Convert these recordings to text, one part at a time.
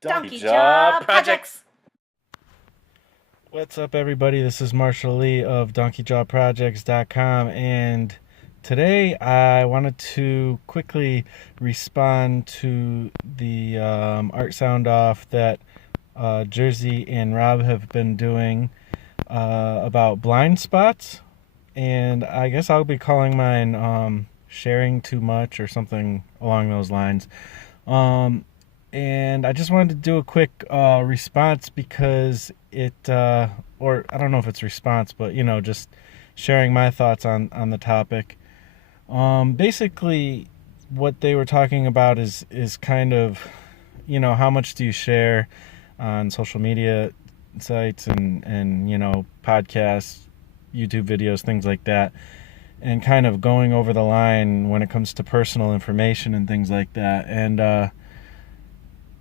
Donkey Jaw Projects. What's up, everybody? This is Marshall Lee of DonkeyJawProjects.com, and today I wanted to quickly respond to the Art Soundoff that Jerzy and Rob have been doing about blind spots, and I guess I'll be calling mine sharing too much or something along those lines. And I just wanted to do a quick response because or I don't know if it's response, but just sharing my thoughts on the topic. Basically, what they were talking about is kind of, how much do you share on social media sites and podcasts, YouTube videos, things like that, and kind of going over the line when it comes to personal information and things like that. And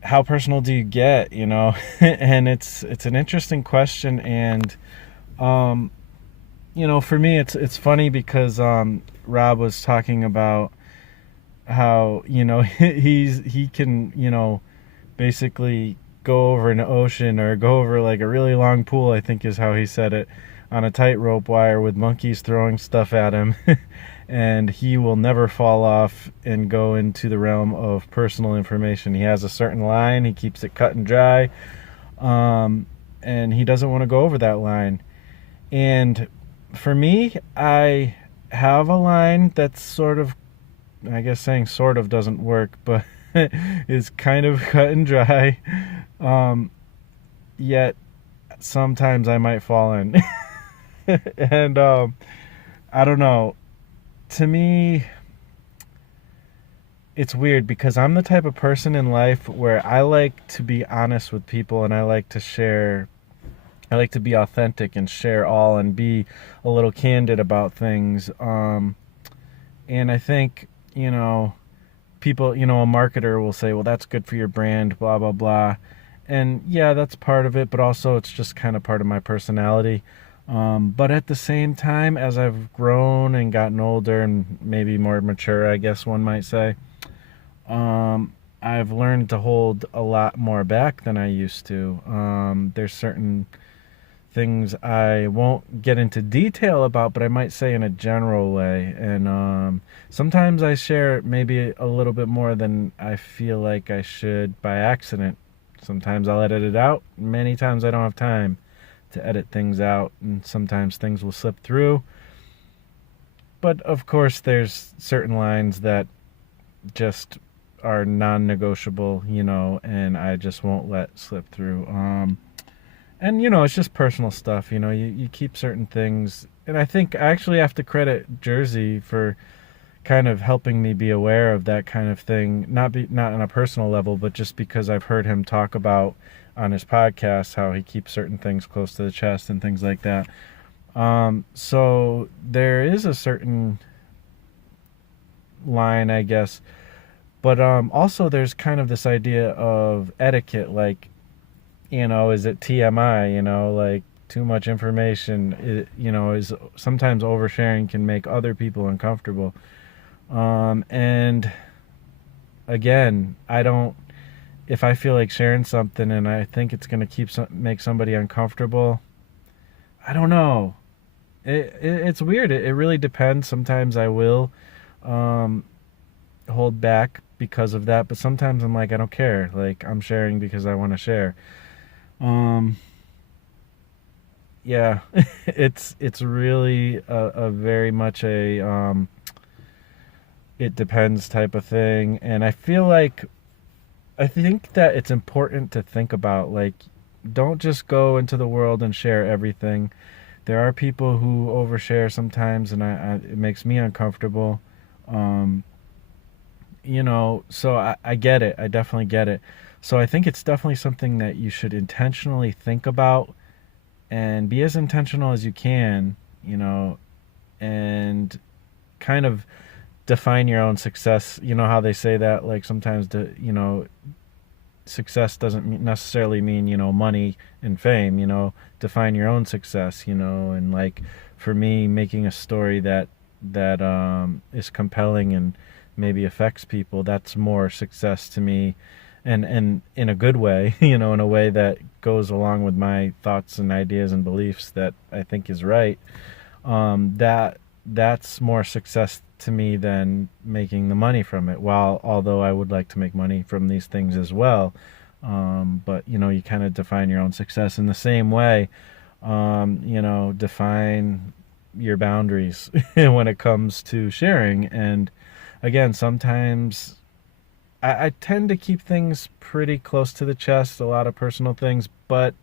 how personal do you get, and it's an interesting question. And for me it's funny because Rob was talking about how he can basically go over an ocean or go over like a really long pool, I think is how he said it, on a tightrope wire with monkeys throwing stuff at him and he will never fall off and go into the realm of personal information. He has a certain line, he keeps it cut and dry, and he doesn't want to go over that line. And for me, I have a line that's sort of, I guess saying sort of doesn't work, but is kind of cut and dry, yet sometimes I might fall in. And I don't know. To me, it's weird because I'm the type of person in life where I like to be honest with people, and I like to share. I like to be authentic and share all and be a little candid about things. And I think, people, a marketer will say, well, that's good for your brand, blah, blah, blah. And yeah, that's part of it, but also it's just kind of part of my personality. But at the same time, as I've grown and gotten older and maybe more mature, I guess one might say, I've learned to hold a lot more back than I used to. There's certain things I won't get into detail about, but I might say in a general way. And sometimes I share maybe a little bit more than I feel like I should by accident. Sometimes I'll edit it out. Many times I don't have time to edit things out, and sometimes things will slip through. But of course there's certain lines that just are non-negotiable, and I just won't let slip through. And it's just personal stuff, you keep certain things. And I think I actually have to credit Jerzy for kind of helping me be aware of that kind of thing, not on a personal level, but just because I've heard him talk about on his podcast how he keeps certain things close to the chest and things like that. So there is a certain line, I guess, but also there's kind of this idea of etiquette, like, is it TMI, like too much information, is sometimes oversharing can make other people uncomfortable. And again, if I feel like sharing something and I think it's going to make somebody uncomfortable, I don't know. It's weird. It really depends. Sometimes I will hold back because of that, but sometimes I'm like, I don't care. Like, I'm sharing because I want to share. Yeah, it's really a very much a it depends type of thing. And I think that it's important to think about, like, don't just go into the world and share everything. There are people who overshare sometimes, and it makes me uncomfortable. So I get it. I definitely get it. So I think it's definitely something that you should intentionally think about and be as intentional as you can, and kind of define your own success. You know how they say that, like, sometimes success doesn't necessarily mean money and fame. Define your own success, and like for me, making a story that is compelling and maybe affects people, that's more success to me and in a good way, in a way that goes along with my thoughts and ideas and beliefs that I think is right, that's more success to me than making the money from it. While although I would like to make money from these things as well, but you kind of define your own success in the same way. Define your boundaries when it comes to sharing. And again, sometimes I tend to keep things pretty close to the chest, a lot of personal things, but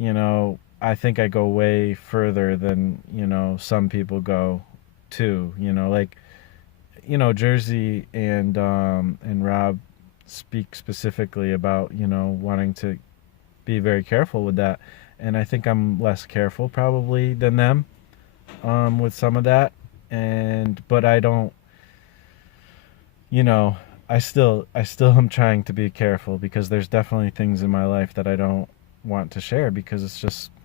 I think I go way further than, some people go too. Like, Jerzy and Rob speak specifically about, wanting to be very careful with that. And I think I'm less careful probably than them with some of that. But I don't, you know, I still am trying to be careful because there's definitely things in my life that I don't want to share because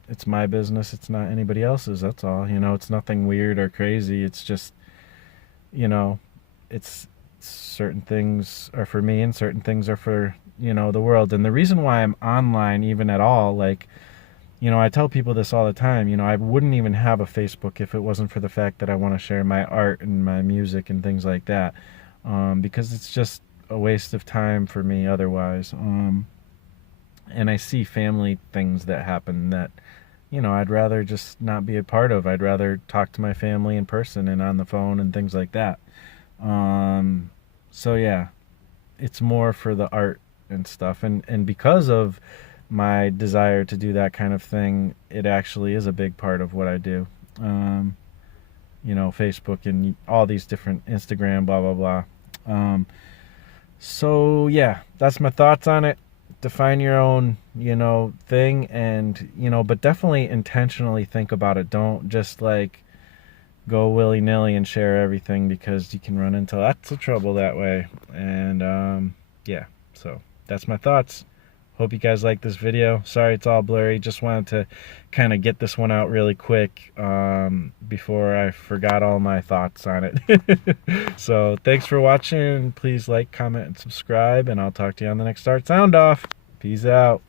it's my business. It's not anybody else's. That's all. It's nothing weird or crazy. It's just, you know, it's certain things are for me and certain things are for, the world. And the reason why I'm online even at all, like, I tell people this all the time, I wouldn't even have a Facebook if it wasn't for the fact that I want to share my art and my music and things like that. Because it's just a waste of time for me otherwise. And I see family things that happen that, I'd rather just not be a part of. I'd rather talk to my family in person and on the phone and things like that. So yeah, it's more for the art and stuff. And because of my desire to do that kind of thing, it actually is a big part of what I do. Facebook and all these different Instagram, blah, blah, blah. So yeah, that's my thoughts on it. Define your own, thing and, but definitely intentionally think about it. Don't just like go willy-nilly and share everything because you can run into lots of trouble that way. And yeah, so that's my thoughts. Hope you guys like this video. Sorry it's all blurry. Just wanted to kind of get this one out really quick before I forgot all my thoughts on it. So thanks for watching. Please like, comment, and subscribe, and I'll talk to you on the next Art Sound Off. Peace out.